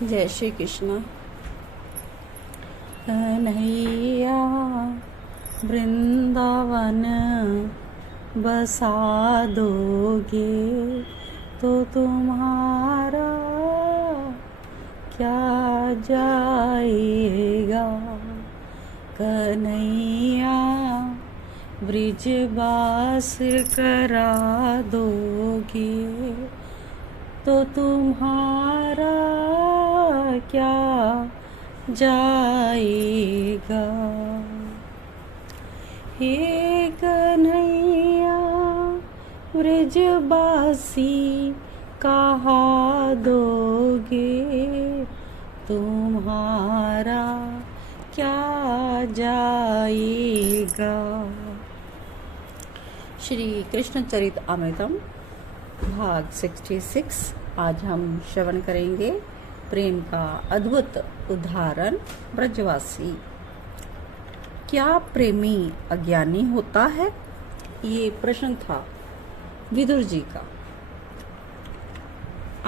जय श्री कृष्ण। कन्हैया वृंदावन बसा दोगे तो तुम्हारा क्या जाएगा। कन्हैया ब्रिजवास करा दोगे तो तुम्हारा क्या जाएगा। हे कन्हैया ब्रजवासी कहा दोगे तुम्हारा क्या जाएगा। श्री कृष्ण चरित अमृतम भाग 66। आज हम श्रवण करेंगे प्रेम का अद्भुत उदाहरण ब्रजवासी। क्या प्रेमी अज्ञानी होता है? ये प्रश्न था विदुर जी का।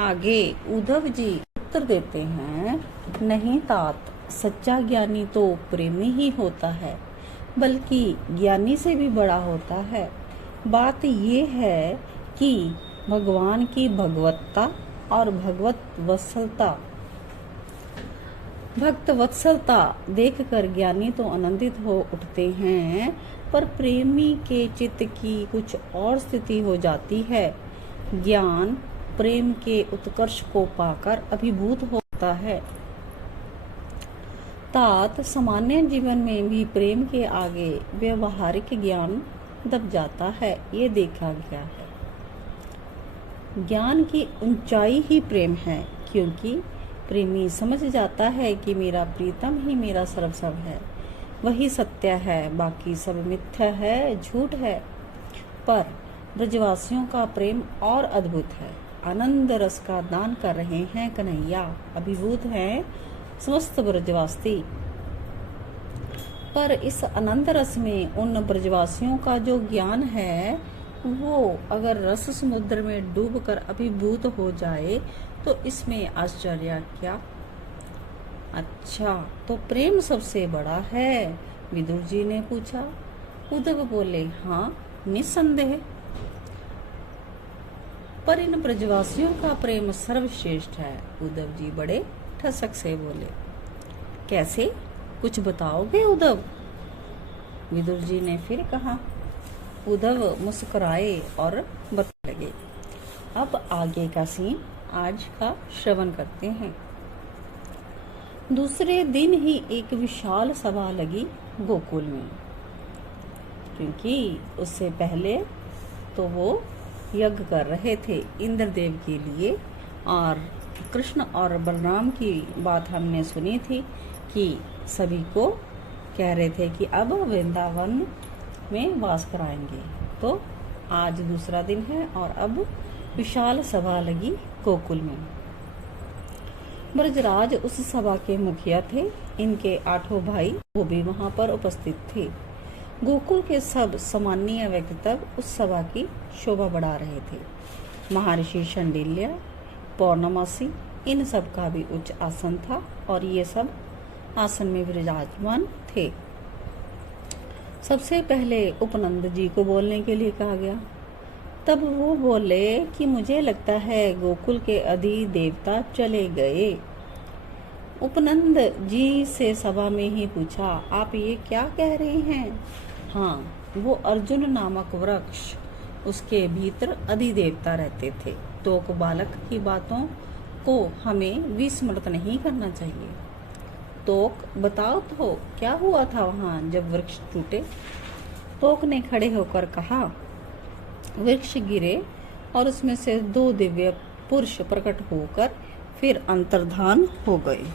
आगे उद्धव जी उत्तर देते हैं, नहीं तात, सच्चा ज्ञानी तो प्रेमी ही होता है, बल्कि ज्ञानी से भी बड़ा होता है। बात ये है कि भगवान की भगवत्ता और भक्त वत्सलता देखकर ज्ञानी तो आनंदित हो उठते हैं, पर प्रेमी के चित्त की कुछ और स्थिति हो जाती है। ज्ञान प्रेम के उत्कर्ष को पाकर अभिभूत होता है। तात सामान्य जीवन में भी प्रेम के आगे व्यवहारिक ज्ञान दब जाता है, ये देखा गया है। ज्ञान की ऊंचाई ही प्रेम है, क्योंकि प्रेमी समझ जाता है कि मेरा प्रीतम ही मेरा सर्वस्व है, वही सत्य है, बाकी सब मिथ्या है, झूठ है। पर ब्रजवासियों का प्रेम और अद्भुत है। आनंद रस का दान कर रहे हैं कन्हैया, अभिभूत हैं समस्त ब्रजवासी। पर इस आनंद रस में उन ब्रजवासियों का जो ज्ञान है, वो अगर रस समुद्र में डूबकर अभिभूत हो जाए तो इसमें आश्चर्य क्या। अच्छा, तो प्रेम सबसे बड़ा है? विदुर जी ने पूछा। उद्धव बोले, हाँ निस्संदेह, पर इन ब्रजवासियों का प्रेम सर्वश्रेष्ठ है। उद्धव जी बड़े ठसक से बोले, कैसे, कुछ बताओगे उद्धव? विदुर जी ने फिर कहा। उद्धव मुस्कुराए और बताने लगे। अब आगे का सीन आज का श्रवण करते हैं। दूसरे दिन ही एक विशाल सभा लगी गोकुल में, क्योंकि उससे पहले तो वो यज्ञ कर रहे थे इंद्रदेव के लिए। और कृष्ण और बलराम की बात हमने सुनी थी कि सभी को कह रहे थे कि अब वृंदावन में वास कराएंगे। तो आज दूसरा दिन है और अब विशाल सभा लगी गोकुल में। ब्रजराज उस सभा के मुखिया थे। इनके 8 भाई वो भी वहां पर उपस्थित थे। गोकुल के सब सामान्य व्यक्ति तक उस सभा की शोभा बढ़ा रहे थे। महर्षि शांडिल्य, पौर्णमासी, इन सब का भी उच्च आसन था और ये सब आसन में विराजमान थे। सबसे पहले उपनंद जी को बोलने के लिए कहा गया। तब वो बोले कि मुझे लगता है गोकुल के अधि देवता चले गए। उपनंद जी से सभा में ही पूछा, आप ये क्या कह रहे हैं? हाँ, वो अर्जुन नामक वृक्ष, उसके भीतर अधि देवता रहते थे। तो बालक की बातों को हमें विस्मृत नहीं करना चाहिए। तोक बताओ तो क्या हुआ था वहां जब वृक्ष टूटे? तोक ने खड़े होकर कहा, वृक्ष गिरे और उसमें से 2 दिव्य पुरुष प्रकट होकर फिर अंतर्धान हो गए।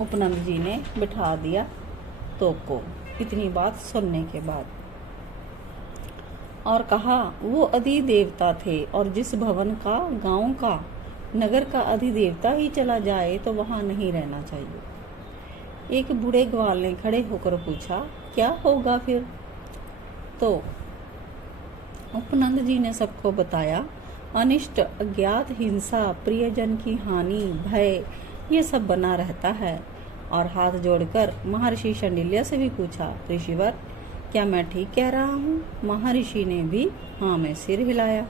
उपनंद जी ने बिठा दिया तोक को इतनी बात सुनने के बाद और कहा, वो अधि देवता थे और जिस भवन का, गांव का, नगर का अधि देवता ही चला जाए तो वहां नहीं रहना चाहिए। एक बूढ़े ग्वाल ने खड़े होकर पूछा, क्या होगा फिर? तो उपनंद जी ने सबको बताया, अनिष्ट, अज्ञात हिंसा, प्रियजन की हानि, भय, ये सब बना रहता है। और हाथ जोड़कर महर्षि शांडिल्य से भी पूछा, ऋषिवर, क्या मैं ठीक कह रहा हूँ? महर्षि ने भी हाँ में सिर हिलाया।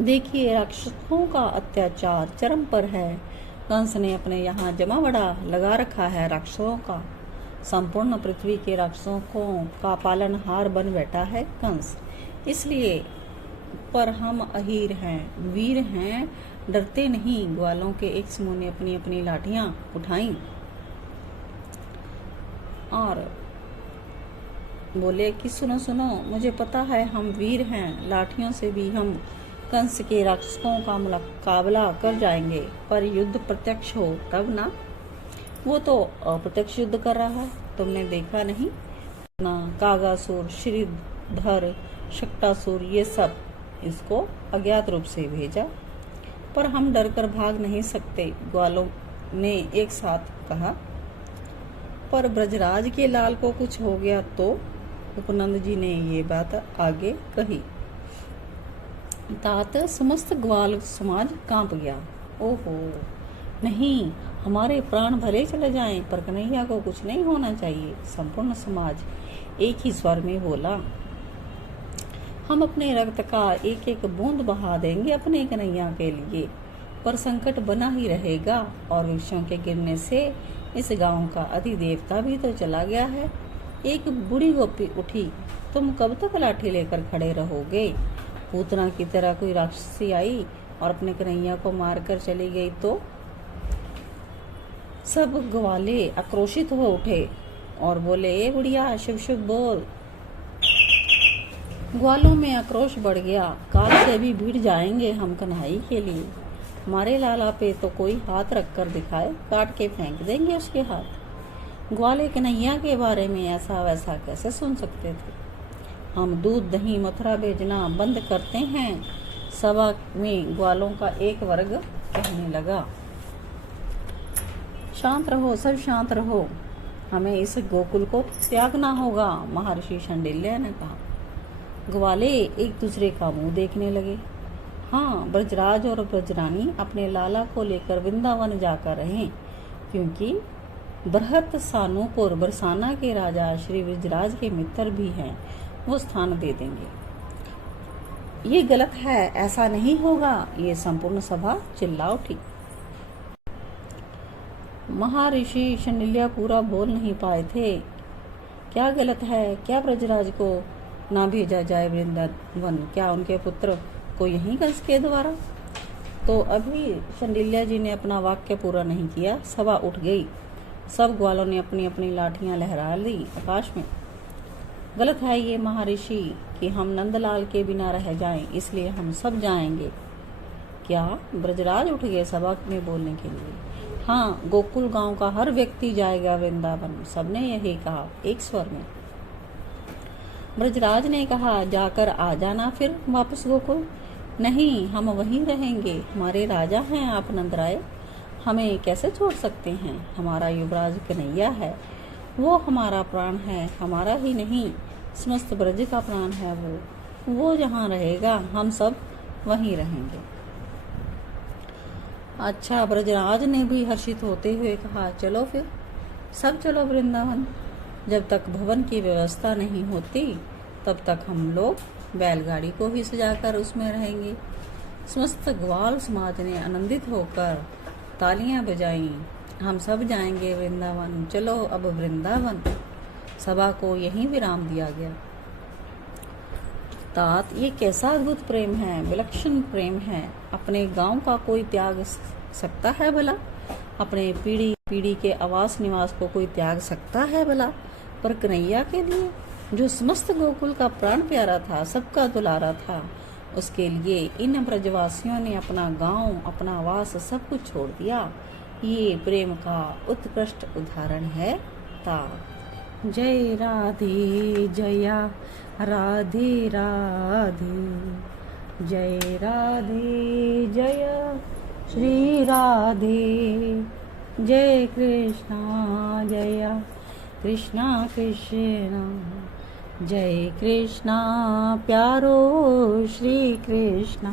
देखिए, राक्षसों का अत्याचार चरम पर है। कंस ने अपने यहाँ जमावड़ा लगा रखा है राक्षसों का। संपूर्ण पृथ्वी के राक्षसों का पालनहार बन बैठा है कंस। इसलिए पर हम अहीर हैं, वीर हैं, डरते नहीं। ग्वालों के एक समूह ने अपनी अपनी लाठियां उठाई और बोले कि सुनो सुनो, मुझे पता है हम वीर हैं, लाठियों से भी हम कंस के राक्षसों का मुकाबला कर जाएंगे। पर युद्ध प्रत्यक्ष हो तब ना। वो तो अप्रत्यक्ष युद्ध कर रहा है, तुमने देखा नहीं ना? कागासुर, श्रीधर, शक्टासुर, ये सब इसको अज्ञात रूप से भेजा। पर हम डरकर भाग नहीं सकते, ग्वालों ने एक साथ कहा। पर ब्रजराज के लाल को कुछ हो गया तो? उपनंद जी ने ये बात आगे कही। तात समस्त ग्वाल समाज कांप गया। ओहो नहीं, हमारे प्राण भले चले जाएं, पर कन्हैया को कुछ नहीं होना चाहिए। संपूर्ण समाज एक ही स्वर में बोला, हम अपने रक्त का एक एक बूंद बहा देंगे अपने कन्हैया के लिए। पर संकट बना ही रहेगा, और वृक्षों के गिरने से इस गांव का अधिदेवता भी तो चला गया है। एक बूढ़ी गोपी उठी, तुम कब तक लाठी लेकर खड़े रहोगे? पूतना की तरह कोई राक्षसी आई और अपने कन्हैया को मारकर चली गई तो? सब ग्वाले आक्रोशित हो उठे और बोले, ए बुढ़िया, शुभ शुभ बोल। ग्वालों में आक्रोश बढ़ गया। काल से भी भिड़ जाएंगे हम कन्हई के लिए। हमारे लाला पे तो कोई हाथ रखकर दिखाए, काट के फेंक देंगे उसके हाथ। ग्वाले कन्हैया के बारे में ऐसा वैसा कैसे सुन सकते थे? हम दूध दही मथुरा भेजना बंद करते हैं। सभा में ग्वालों का एक वर्ग कहने लगा, शांत रहो, सब शांत रहो, हमें इस गोकुल को त्यागना होगा। महर्षि शांडिल्य ने कहा। ग्वाले एक दूसरे का मुंह देखने लगे। हाँ, ब्रजराज और ब्रजरानी अपने लाला को लेकर वृंदावन जाकर रहे, क्योंकि बृहत सानुपुर बरसाना के राजा श्री ब्रजराज के मित्र भी हैं, वो स्थान दे देंगे। ये गलत है, ऐसा नहीं होगा। ये संपूर्ण सभा चिल्ला उठी। महर्षि शांडिल्य पूरा बोल नहीं पाए थे। क्या गलत है? क्या ब्रजराज को ना भेजा जाए वृंदावन? क्या उनके पुत्र को यहीं कंस के द्वारा? तो अभी शांडिल्य जी ने अपना वाक्य पूरा नहीं किया, सभा उठ गई। सब ग्वालों ने अपनी अपनी लाठियां लहरा ली आकाश में। गलत है ये महर्षि कि हम नंदलाल के बिना रह जाएं, इसलिए हम सब जाएंगे। क्या? ब्रजराज उठ गए सभा में बोलने के लिए। हाँ, गोकुल गांव का हर व्यक्ति जाएगा वृंदावन, सबने यही कहा एक स्वर में। ब्रजराज ने कहा, जाकर आ जाना फिर वापस गोकुल। नहीं, हम वहीं रहेंगे, हमारे राजा हैं आप नंदराय, हमें कैसे छोड़ सकते हैं? हमारा युवराज कन्हैया है, वो हमारा प्राण है, हमारा ही नहीं समस्त ब्रज का प्राण है। वो जहाँ रहेगा हम सब वहीं रहेंगे। अच्छा, ब्रजराज ने भी हर्षित होते हुए कहा, चलो फिर सब चलो वृंदावन। जब तक भवन की व्यवस्था नहीं होती तब तक हम लोग बैलगाड़ी को ही सजाकर उसमें रहेंगे। समस्त ग्वाल समाज ने आनंदित होकर तालियां बजाई। हम सब जाएंगे वृंदावन, चलो अब वृंदावन। सभा को यहीं विराम दिया गया। तात, ये कैसा अद्भुत प्रेम है, विलक्षण प्रेम है। अपने गांव का कोई त्याग सकता है भला? अपने पीढ़ी पीढ़ी के आवास निवास को कोई त्याग सकता है भला? पर कन्हैया के लिए, जो समस्त गोकुल का प्राण प्यारा था, सबका दुलारा था, उसके लिए इन ब्रजवासियों ने अपना गांव, अपना आवास सब कुछ छोड़ दिया। ये प्रेम का उत्कृष्ट उदाहरण है तात। जय राधे जया राधे राधे, जय राधे जय श्री राधे, जय कृष्णा जया कृष्णा कृष्णा, जय कृष्णा प्यारो श्री कृष्णा।